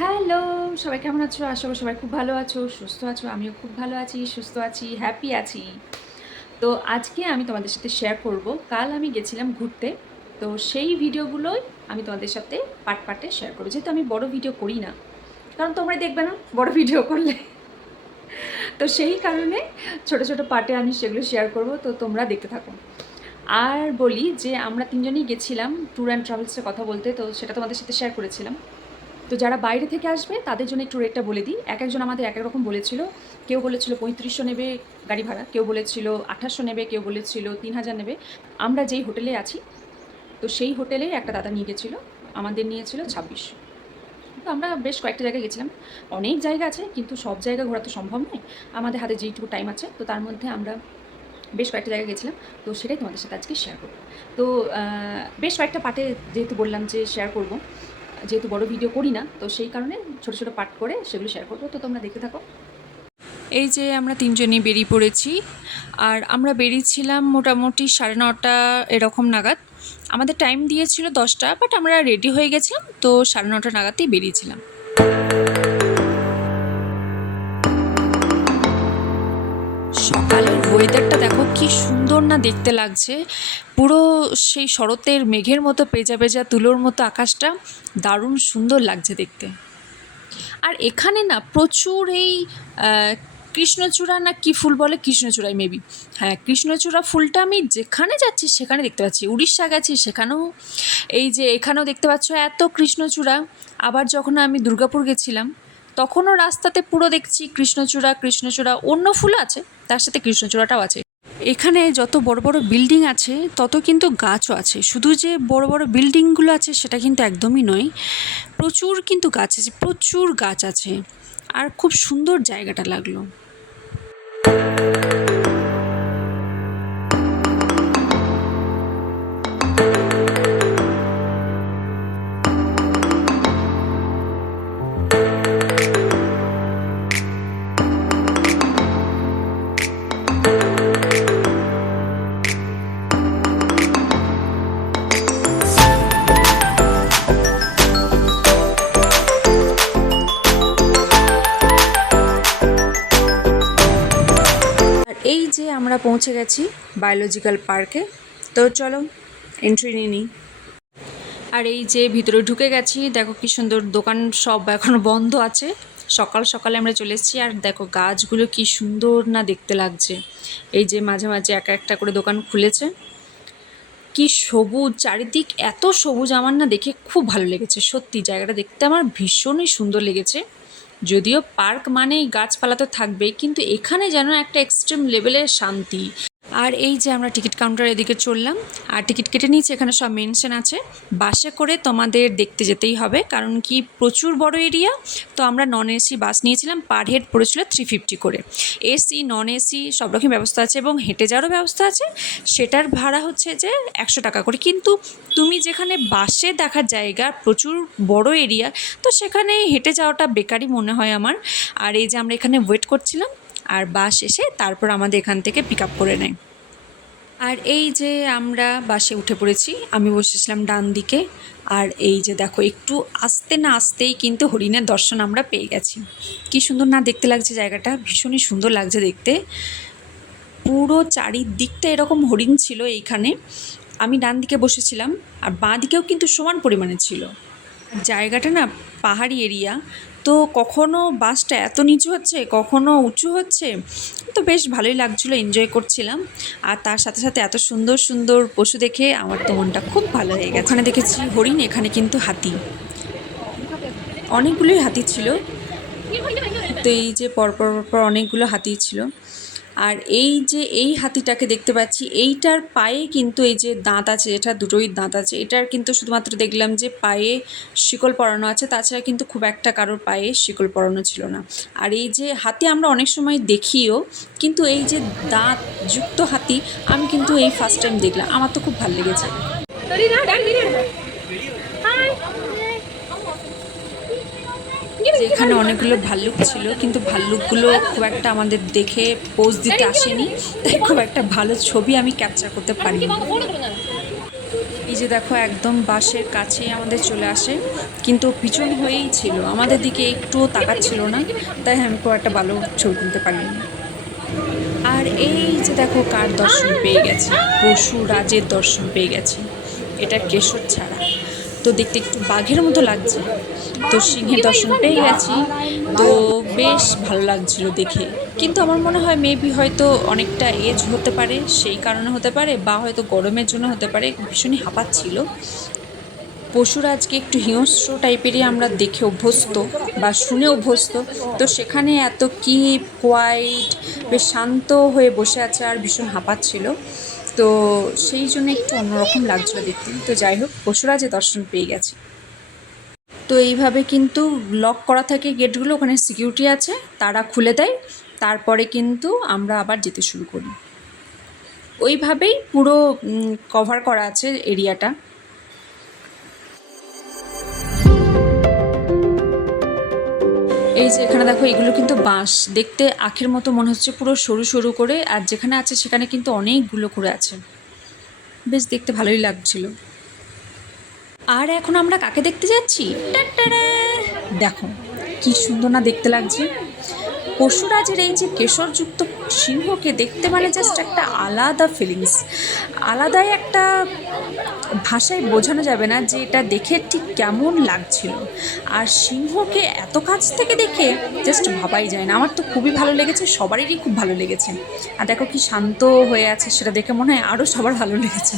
Hello, সবাই কেমন আছো? আশা করি সবাই খুব ভালো আছো, সুস্থ আছো। আমিও খুব ভালো আছি, সুস্থ আছি, হ্যাপি আছি। তো আজকে আমি তোমাদের সাথে শেয়ার করব, কাল আমি গেছিলাম ঘুরতে। তো সেই ভিডিওগুলোই আমি তোমাদের সাথে পার্টে শেয়ার করব। যেহেতু আমি বড় ভিডিও করি না, কারণ তোমরা দেখবে না বড় ভিডিও করলে। তো সেই কারণে ছোট ছোট পার্টে আমি সেগুলো শেয়ার করব, তো তোমরা দেখতে থাকো। আর বলি যে আমরা তিনজনই গেছিলাম ট্যুর অ্যান্ড ট্রাভেলসের কথা বলতে, তো সেটা তোমাদের সাথে শেয়ার করেছিলাম। তো যারা বাইরে থেকে আসবে তাদের জন্য একটু রেটটা বলে দিই। এক একজন আমাদের এক এক রকম বলেছিল। কেউ বলেছিল ৩৫০০ নেবে গাড়ি ভাড়া, কেউ বলেছিল ২৮০০ নেবে, কেউ বলেছিল ৩০০০ নেবে। আমরা যেই হোটেলে আছি, তো সেই হোটেলেই একটা দাদা নিয়ে গেছিলো, আমাদের নিয়েছিল ২৬০০। তো আমরা বেশ কয়েকটা জায়গায় গেছিলাম। অনেক জায়গা আছে, কিন্তু সব জায়গা ঘোরা তো সম্ভব নয়। আমাদের হাতে যেইটুকু টাইম আছে, তো তার মধ্যে আমরা বেশ কয়েকটা জায়গায় গেছিলাম। তো সেটাই তোমাদের সাথে আজকে শেয়ার করবো। তো বেশ কয়েকটা পার্টে যেহেতু বললাম যে শেয়ার করব, যেহেতু বড় ভিডিও করি না, তো সেই কারণে ছোট ছোট পার্ট করে সেগুলো শেয়ার করবো। তো তোমরা দেখতে থাকো। এই যে আমরা তিনজনই বেরিয়ে পড়েছি, আর আমরা বেরিয়েছিলাম মোটামুটি 9:30 এরকম নাগাদ। আমাদের টাইম দিয়েছিল 10টা, বাট আমরা রেডি হয়ে গেছিলাম, তো 9:30 নাগাদই বেরিয়েছিলাম। সকালের ওয়েদারটা দেখো কি সুন্দর না দেখতে লাগছে। পুরো সেই শরতের মেঘের মতো পেঁজা পেঁজা তুলোর মতো আকাশটা দারুণ সুন্দর লাগছে দেখতে। আর এখানে না প্রচুর এই কৃষ্ণচূড়া না কি ফুল বলে, কৃষ্ণচূড়াই মেবি, হ্যাঁ কৃষ্ণচূড়া ফুলটা আমি যেখানে যাচ্ছি সেখানে দেখতে পাচ্ছি। উড়িষ্যা গেছি সেখানেও, এই যে এখানেও দেখতে পাচ্ছ এত কৃষ্ণচূড়া। আবার যখন আমি দুর্গাপুর গেছিলাম, তখনও রাস্তাতে পুরো দেখছি কৃষ্ণচূড়া কৃষ্ণচূড়া। অন্য ফুল আছে, তার সাথে কৃষ্ণচূড়াটাও আছে। এখানে যত বড় বড় বিল্ডিং আছে, তত কিন্তু গাছও আছে। শুধু যে বড় বড় বিল্ডিংগুলো আছে সেটা কিন্তু একদমই নয়, প্রচুর কিন্তু গাছ আছে, প্রচুর গাছ আছে। আর খুব সুন্দর জায়গাটা লাগলো। এই যে আমরা পৌঁছে গেছি বায়োলজিক্যাল পার্কে। তো চলো এন্ট্রি নিয়ে নিই। আর এই যে ভিতরে ঢুকে গেছি, দেখো কি সুন্দর দোকান, সব এখনও বন্ধ আছে। সকাল সকালে আমরা চলে এসেছি। আর দেখো গাছগুলো কি সুন্দর না দেখতে লাগছে। এই যে মাঝে মাঝে একটা একটা করে দোকান খুলেছে। কি সবুজ চারিদিক, এত সবুজ আমার না দেখে খুব ভালো লেগেছে। সত্যি জায়গাটা দেখতে আমার ভীষণই সুন্দর লেগেছে। যদিও পার্ক মানেই গাছপালা তো থাকবেই, কিন্তু এখানে যেন একটা এক্সট্রিম লেভেলের শান্তি। আর এই যে আমরা টিকিট কাউন্টার এদিকে চললাম, আর টিকিট কেটে নিয়েছি। এখানে সব মেনশন আছে। বাসে করে তোমাদের দেখতে যেতেই হবে, কারণ কি প্রচুর বড় এরিয়া। তো আমরা নন এসি বাস নিয়েছিলাম, পার হেড পড়েছিল 350 করে। এসি নন এসি সব রকম ব্যবস্থা আছে, এবং হেঁটে যাওয়ারও ব্যবস্থা আছে। সেটার ভাড়া হচ্ছে যে 100 টাকা করে। কিন্তু তুমি যেখানে বাসে দেখার জায়গা প্রচুর বড় এরিয়া, তো সেখানে হেঁটে যাওয়াটা বেকারই মনে হয় আমার। আর এই যে আমরা এখানে ওয়েট করছিলাম, আর বাস এসে তারপর আমাদের এখান থেকে পিক আপ করে নেয়। আর এই যে আমরা বাসে উঠে পড়েছি, আমি বসেছিলাম ডান দিকে। আর এই যে দেখো একটু আসতে না আসতেই কিন্তু হরিণের দর্শন আমরা পেয়ে গেছি। কি সুন্দর না দেখতে লাগছে জায়গাটা, ভীষণই সুন্দর লাগছে দেখতে। পুরো চারিদিকটা এরকম হরিণ ছিল এইখানে। আমি ডান দিকে বসেছিলাম, আর বাঁ দিকেও কিন্তু সমান পরিমাণে ছিল। জায়গাটা না পাহাড়ি এরিয়া, তো কখনো বাসটা এত নিচু হচ্ছে, কখনো উঁচু হচ্ছে। তো বেশ ভালোই লাগছিলো, এনজয় করছিলাম। আর তার সাথে সাথে এত সুন্দর সুন্দর পশু দেখে আমার তো মনটা খুব ভালো হয়ে গেছে। ওখানে দেখেছি হরিণ, এখানে কিন্তু হাতি, অনেকগুলোই হাতি ছিল। তো এই যে পরপর পরপর অনেকগুলো হাতি ছিল। আর এই যে এই হাতিটাকে দেখতে পাচ্ছি, এইটার পায়ে কিন্তু এই যে দাঁত আছে, এটা দুটোই দাঁত আছে। এটার কিন্তু শুধুমাত্র দেখলাম যে পায়ে শিকল পরানো আছে, তাছাড়া কিন্তু খুব একটা কারোর পায়ে শিকল পরানো ছিল না। আর এই যে হাতি আমরা অনেক সময় দেখিও, কিন্তু এই যে দাঁত যুক্ত হাতি আমি কিন্তু এই ফার্স্ট টাইম দেখলাম। আমার তো খুব ভালো লেগেছে। যেখানে অনেকগুলো ভাল্লুক ছিল, কিন্তু ভাল্লুকগুলো খুব একটা আমাদের দেখে পোজ দিতে আসেনি, তাই খুব একটা ভালো ছবি আমি ক্যাপচার করতে পারিনি। এই যে দেখো একদম বাসের কাছেই আমাদের চলে আসে, কিন্তু পিছন হয়েই ছিল, আমাদের দিকে একটুও তাকাচ্ছিল না, তাই আমি খুব একটা ভালো ছবি তুলতে পারিনি। আর এই যে দেখো কার দর্শন পেয়ে গেছি, পশুরাজের দর্শন পেয়ে গেছি। এটা কেশর ছাড়া, তো দেখতে একটু বাঘের মতো লাগছে, তো সিংহের দর্শন পেয়ে গেছি। তো বেশ ভালো লাগছিল দেখে, কিন্তু আমার মনে হয় মেবি হয়তো অনেকটা এজ হতে পারে, সেই কারণে হতে পারে, বা হয়তো গরমের জন্য হতে পারে, ভীষণই হাঁপাচ্ছিল। পশুরাজকে একটু হিংস্র টাইপেরই আমরা দেখে অভ্যস্ত বা শুনে অভ্যস্ত, তো সেখানে এত কি কোয়াইট, বেশ শান্ত হয়ে বসে আছে আর ভীষণ হাঁপাচ্ছিল, তো সেই জন্য একটু অন্যরকম লাগছিল দেখতে। তো যাই হোক, পশুরাজের দর্শন পেয়ে গেছি। তো এইভাবে কিন্তু লক করা থাকে গেটগুলো, ওখানে সিকিউরিটি আছে, তারা খুলে দেয়, তারপরে কিন্তু আমরা আবার যেতে শুরু করি। ওইভাবেই পুরো কভার করা আছে এরিয়াটা। এই যে এখানে দেখো, এগুলো কিন্তু বাঁশ, দেখতে আখের মতো মনে হচ্ছে, পুরো সরু সরু করে, আর যেখানে আছে সেখানে কিন্তু অনেকগুলো করে আছে, বেশ দেখতে ভালোই লাগছিল। আর এখন আমরা কাকে দেখতে যাচ্ছি? টাটাড়া! দেখো কি সুন্দর না দেখতে লাগছে। পশুরাজের এই যে কেশরযুক্ত সিংহকে দেখতে মানে জাস্ট একটা আলাদা ফিলিংস, আলাদাই একটা, ভাষায় বোঝানো যাবে না যে এটা দেখে ঠিক কেমন লাগছিল। আর সিংহকে এত কাছ থেকে দেখে জাস্ট ভাবাই যায় না, আমার তো খুবই ভালো লেগেছে, সবারই খুব ভালো লেগেছে। আর দেখো কি শান্ত হয়ে আছে, সেটা দেখে মনে হয় আরও সবার ভালো লেগেছে।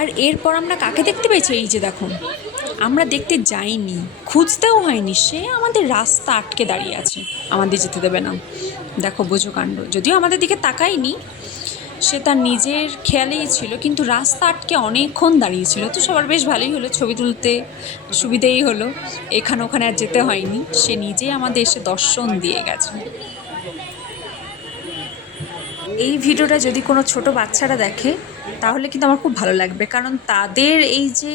আর এরপর আমরা কাকে দেখতে পেয়েছি? এই যে দেখো, আমরা দেখতে যাইনি, খুঁজতেও হয়নি, সে আমাদের রাস্তা আটকে দাঁড়িয়ে আছে, আমাদের যেতে দেবে না। দেখো বোঝো কাণ্ড, যদিও আমাদের দিকে তাকায়নি, সে তার নিজের খেয়ালেই ছিল, কিন্তু রাস্তা আটকে অনেকক্ষণ দাঁড়িয়েছিল। তো সবার বেশ ভালোই হলো, ছবি তুলতে সুবিধেই হলো, এখানে ওখানে আর যেতে হয়নি, সে নিজেই আমাদের এসে দর্শন দিয়ে গেছে। এই ভিডিওটা যদি কোনো ছোট বাচ্চারা দেখে তাহলে কিন্তু আমার খুব ভালো লাগবে, কারণ তাদের এই যে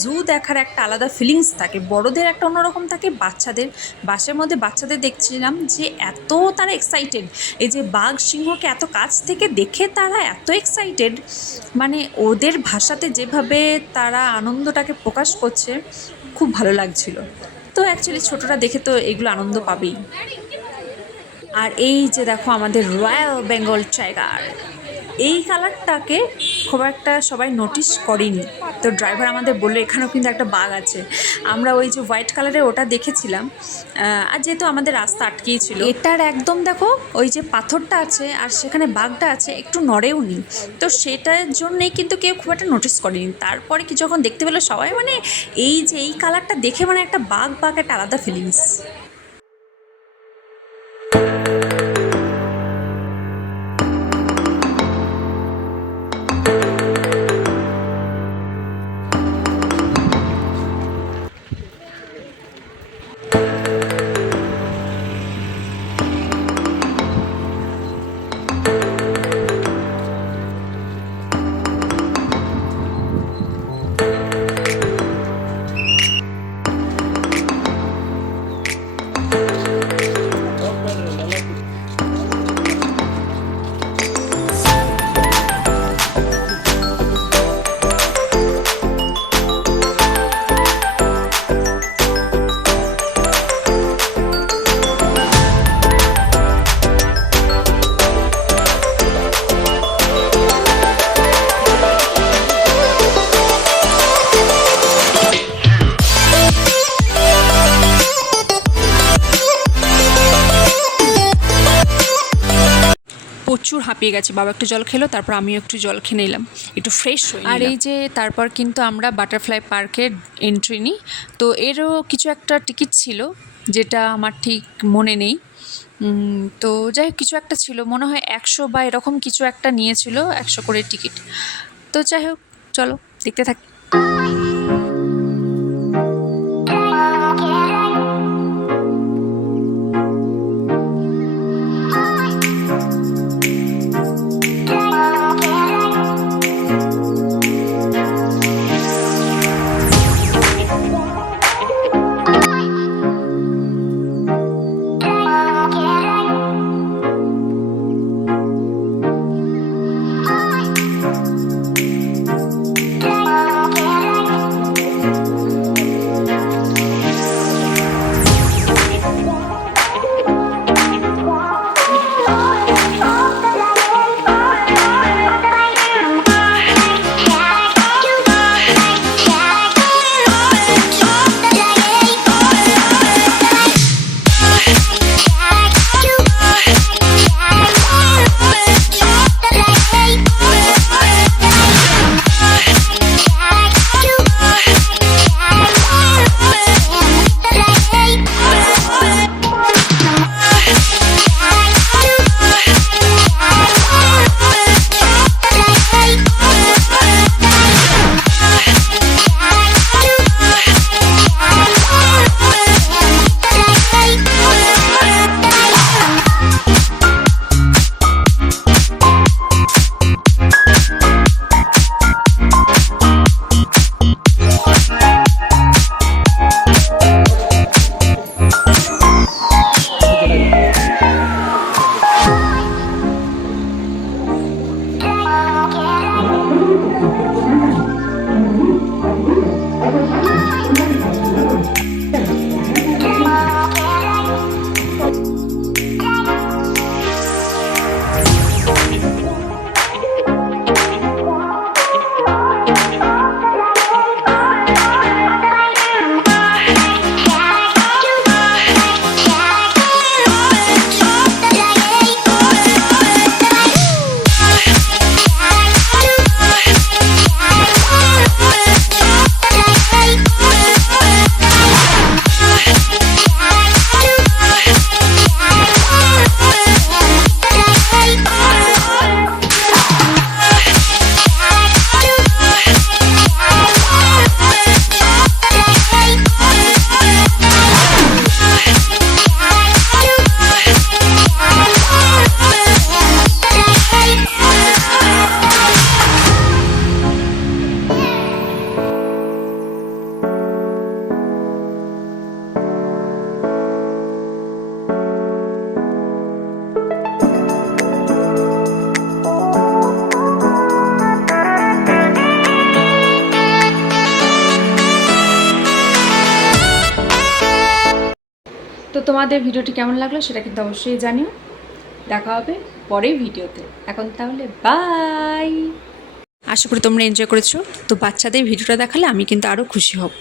জু দেখার একটা আলাদা ফিলিংস থাকে, বড়দের একটা অন্যরকম থাকে, বাচ্চাদের, বাসের মধ্যে বাচ্চাদের দেখছিলাম যে এত তারা এক্সাইটেড, এই যে বাঘ সিংহকে এত কাছ থেকে দেখে তারা এত এক্সাইটেড, মানে ওদের ভাষাতে যেভাবে তারা আনন্দটাকে প্রকাশ করছে, খুব ভালো লাগছিল। তো অ্যাকচুয়ালি ছোটরা দেখে তো এগুলো আনন্দ পাবেই। আর এই যে দেখো আমাদের রয়্যাল বেঙ্গল টাইগার, এই কালারটাকে খুব একটা সবাই নোটিস করেনি, তো ড্রাইভার আমাদের বললো এখানেও কিন্তু একটা বাঘ আছে। আমরা ওই যে হোয়াইট কালারের ওটা দেখেছিলাম, আর যেহেতু আমাদের রাস্তা আটকেই ছিল, এটার একদম দেখো ওই যে পাথরটা আছে আর সেখানে বাঘটা আছে, একটু নড়েও নি, তো সেটার জন্যেই কিন্তু কেউ খুব একটা নোটিস করেনি। তারপরে কি যখন দেখতে পেলো সবাই, মানে এই যে এই কালারটা দেখে মানে একটা বাঘ বাঘ একটা আলাদা ফিলিংস। প্রচুর হাঁপিয়ে গেছে, বাবা একটু জল খেলো, তারপর আমিও একটু জল খেয়ে নিলাম, একটু ফ্রেশ হই। আর এই যে তারপর কিন্তু আমরা বাটারফ্লাই পার্কের এন্ট্রি নিই, তো এরও কিছু একটা টিকিট ছিল, যেটা আমার ঠিক মনে নেই, তো যাই হোক কিছু একটা ছিল, মনে হয় 100 বা এরকম কিছু একটা নিয়েছিল, 100 করে টিকিট। তো যাই হোক, চলো দেখতে থাকি। তোমাদের ভিডিওটি কেমন লাগলো সেটা কিন্তু অবশ্যই জানিও। দেখা হবে পরের ভিডিওতে। এখন তাহলে বাই। আশা করি তোমরা এনজয় করেছো। তো বাচ্চাদের ভিডিওটা দেখালে আমি কিন্তু আরও খুশি হব।